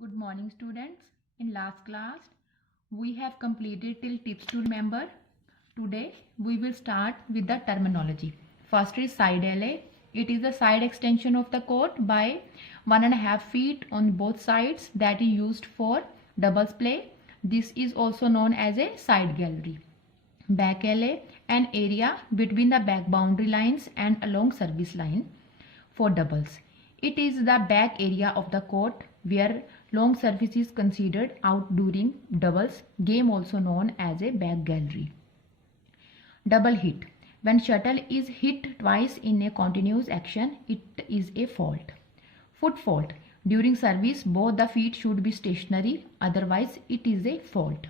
Good morning, students. In last class, we have completed till tips to remember. Today, we will start with the terminology. First is side alley. It is the side extension of the court by 1.5 feet on both sides that is used for doubles play. This is also known as a side gallery. Back alley, an area between the back boundary lines and along service line for doubles. It is the back area of the court where long service is considered out during doubles game, also known as a back gallery. Double hit. When shuttle is hit twice in a continuous action, it is a fault. Foot fault. During service, both the feet should be stationary, otherwise it is a fault.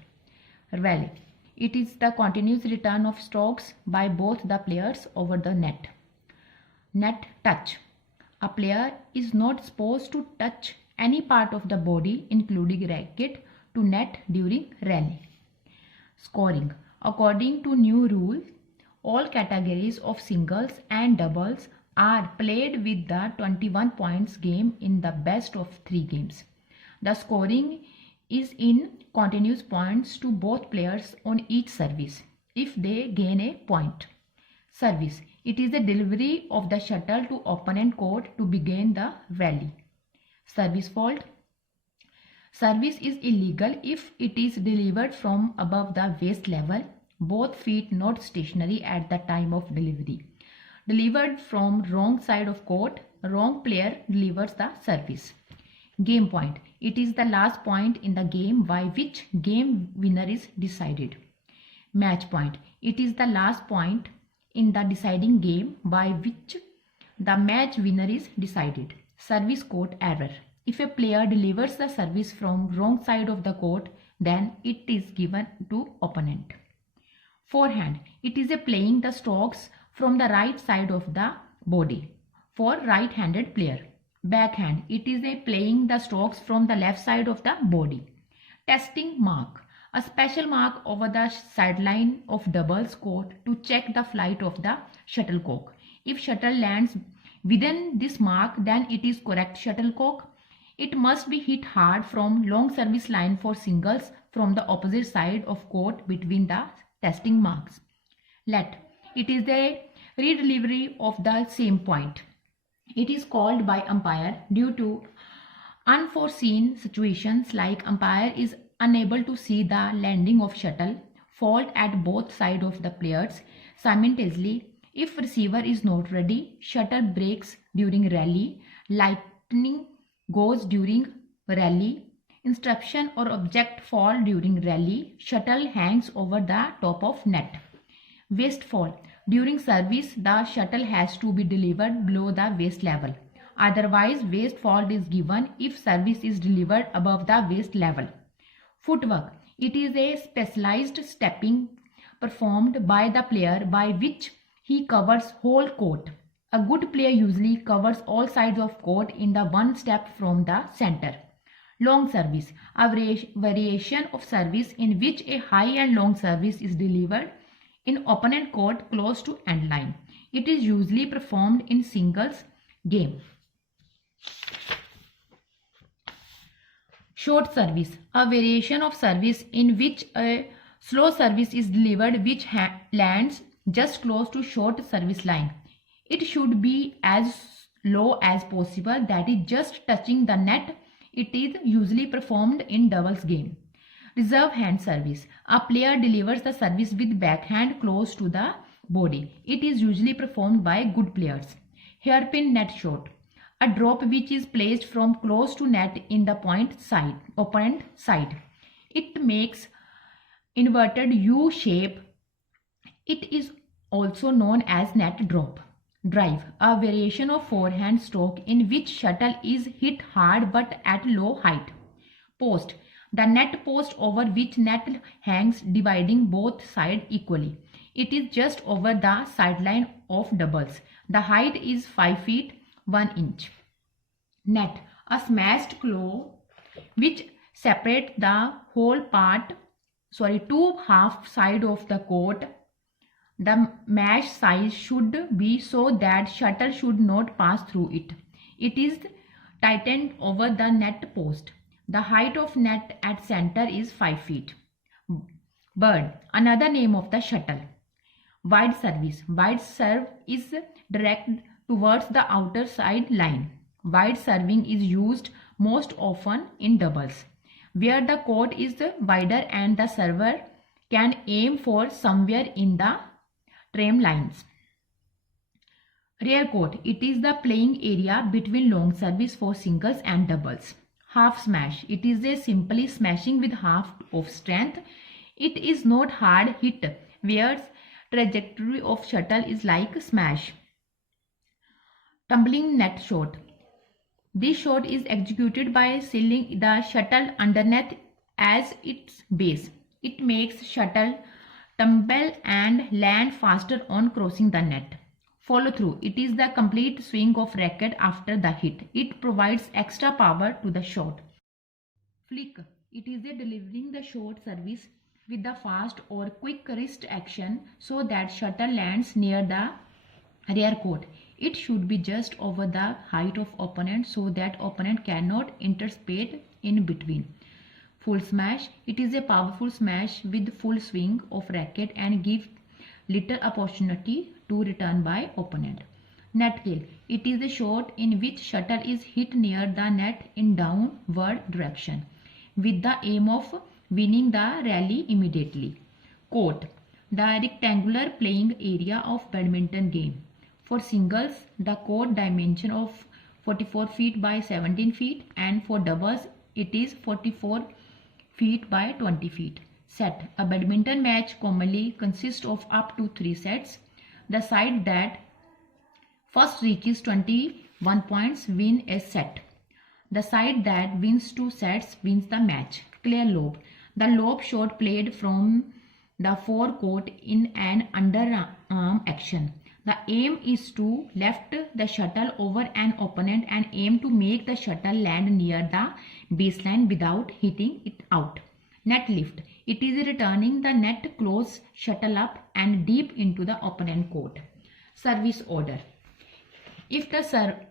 Rally. It is the continuous return of strokes by both the players over the net. Net touch. A player is not supposed to touch any part of the body, including racket, to net during rally. Scoring. According to new rule, all categories of singles and doubles are played with the 21 points game in the best of 3 games. The scoring is in continuous points to both players on each service if they gain a point. Service. It is the delivery of the shuttle to opponent court to begin the rally. Service fault. Service is illegal if it is delivered from above the waist level, both feet not stationary at the time of delivery. Delivered from wrong side of court, wrong player delivers the service. Game point. It is the last point in the game by which game winner is decided. Match point. It is the last point in the deciding game by which the match winner is decided. Service court error. If a player delivers the service from wrong side of the court, then it is given to opponent. Forehand. It is a playing the strokes from the right side of the body for right-handed player. Backhand. It is a playing the strokes from the left side of the body. Testing mark. A special mark over the sideline of doubles court to check the flight of the shuttlecock. If shuttle lands within this mark, then it is correct shuttlecock. It must be hit hard from long service line for singles from the opposite side of court between the testing marks. Let. It is the redelivery of the same point. It is called by umpire due to unforeseen situations like umpire is unable to see the landing of shuttle, fault at both sides of the players simultaneously. If receiver is not ready, shuttle breaks during rally, lightning goes during rally, instruction or object fall during rally, shuttle hangs over the top of net. Waist fall. During service, the shuttle has to be delivered below the waist level. Otherwise, waist fault is given if service is delivered above the waist level. Footwork. It is a specialized stepping performed by the player by which he covers whole court. A good player usually covers all sides of court in the one step from the center. Long service. A variation of service in which a high and long service is delivered in opponent court close to end line. It is usually performed in singles game. Short service. A variation of service in which a slow service is delivered which lands just close to short service line. It should be as low as possible, that is just touching the net. It is usually performed in doubles game. Reserve hand service. A player delivers the service with backhand close to the body. It is usually performed by good players. Hairpin net shot. A drop which is placed from close to net in the opponent side. It makes inverted U shape. It is also known as net drop. Drive. A variation of forehand stroke in which shuttle is hit hard but at low height. Post. The net post over which net hangs dividing both sides equally. It is just over the sideline of doubles. The height is 5 feet 1 inch. Net. A smashed claw which separate the two half side of the court. The mesh size should be so that shuttle should not pass through it. It is tightened over the net post. The height of net at center is 5 feet. Bird, another name of the shuttle. Wide service. Wide serve is directed towards the outer side line. Wide serving is used most often in doubles, where the court is wider and the server can aim for somewhere in the tram lines. Rear court. It is the playing area between long service for singles and doubles. Half smash. It is a simply smashing with half of strength. It is not hard hit, whereas trajectory of shuttle is like smash. Tumbling net shot. This shot is executed by sealing the shuttle underneath as its base. It makes shuttle tumble and land faster on crossing the net. Follow through. It is the complete swing of racket after the hit. It provides extra power to the shot. Flick. It is a delivering the short service with the fast or quick wrist action so that shuttle lands near the rear court. It should be just over the height of opponent so that opponent cannot intercept in between. Full smash. It is a powerful smash with full swing of racket and gives little opportunity to return by opponent. Net kill. It is a shot in which shuttle is hit near the net in downward direction with the aim of winning the rally immediately. Court. The rectangular playing area of badminton game. For singles, the court dimension of 44 feet by 17 feet and for doubles it is 44 feet by 20 feet. Set. A badminton match commonly consists of up to 3 sets. The side that first reaches 21 points win a set. The side that wins 2 sets wins the match. Clear lob. The lob shot played from the forecourt in an underarm action. The aim is to lift the shuttle over an opponent and aim to make the shuttle land near the baseline without hitting it out. Net lift. It is returning the net close shuttle up and deep into the opponent court. Service order. If the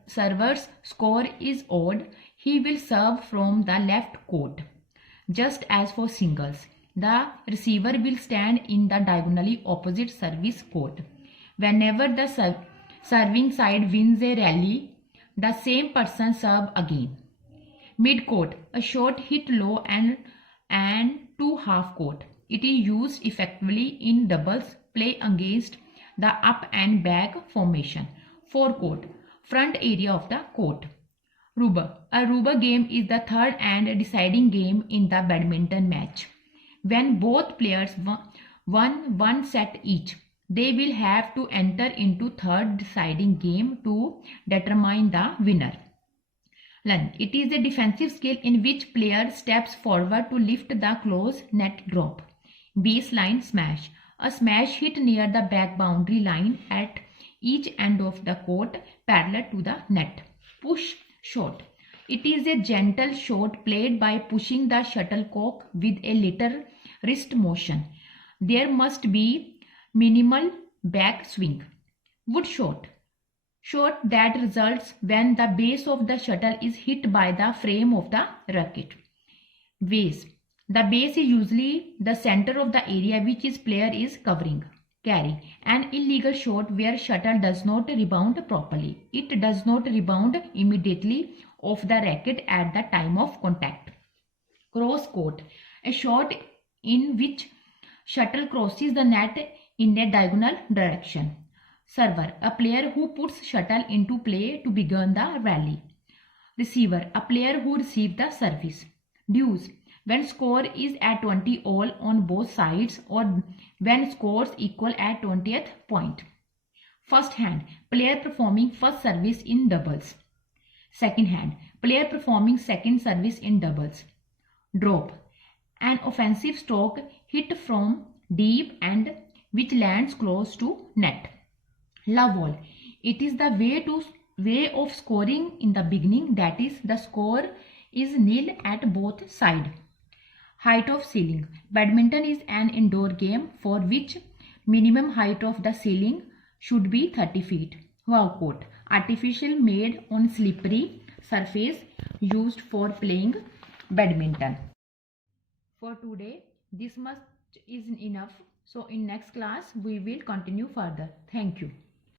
server's score is odd, he will serve from the left court. Just as for singles, the receiver will stand in the diagonally opposite service court. Whenever the serving side wins a rally, the same person serves again. Mid-court, a shot hit low and to half-court. It is used effectively in doubles play against the up and back formation. Forecourt, front area of the court. Rubber. A rubber game is the third and deciding game in the badminton match. When both players won one set each, they will have to enter into third deciding game to determine the winner. Lunge. It is a defensive skill in which player steps forward to lift the close net drop. Baseline smash. A smash hit near the back boundary line at each end of the court parallel to the net. Push shot. It is a gentle shot played by pushing the shuttlecock with a little wrist motion. There must be minimal back swing. Wood shot. Shot that results when the base of the shuttle is hit by the frame of the racket. Base. The base is usually the center of the area which his player is covering. Carry. An illegal shot where shuttle does not rebound properly. It does not rebound immediately off the racket at the time of contact. Cross court. A shot in which shuttle crosses the net in a diagonal direction. Server. A player who puts shuttle into play to begin the rally. Receiver. A player who receives the service. Deuce. When score is at 20 all on both sides or when scores equal at 20th point. First hand. Player performing first service in doubles. Second hand. Player performing second service in doubles. Drop. An offensive stroke hit from deep and which lands close to net. Love all. It is the way of scoring in the beginning, that is the score is nil at both sides. Height of ceiling. Badminton is an indoor game for which minimum height of the ceiling should be 30 feet. Wow court. Artificial made on slippery surface used for playing badminton. For today, this much is enough. So in next class, we will continue further. Thank you.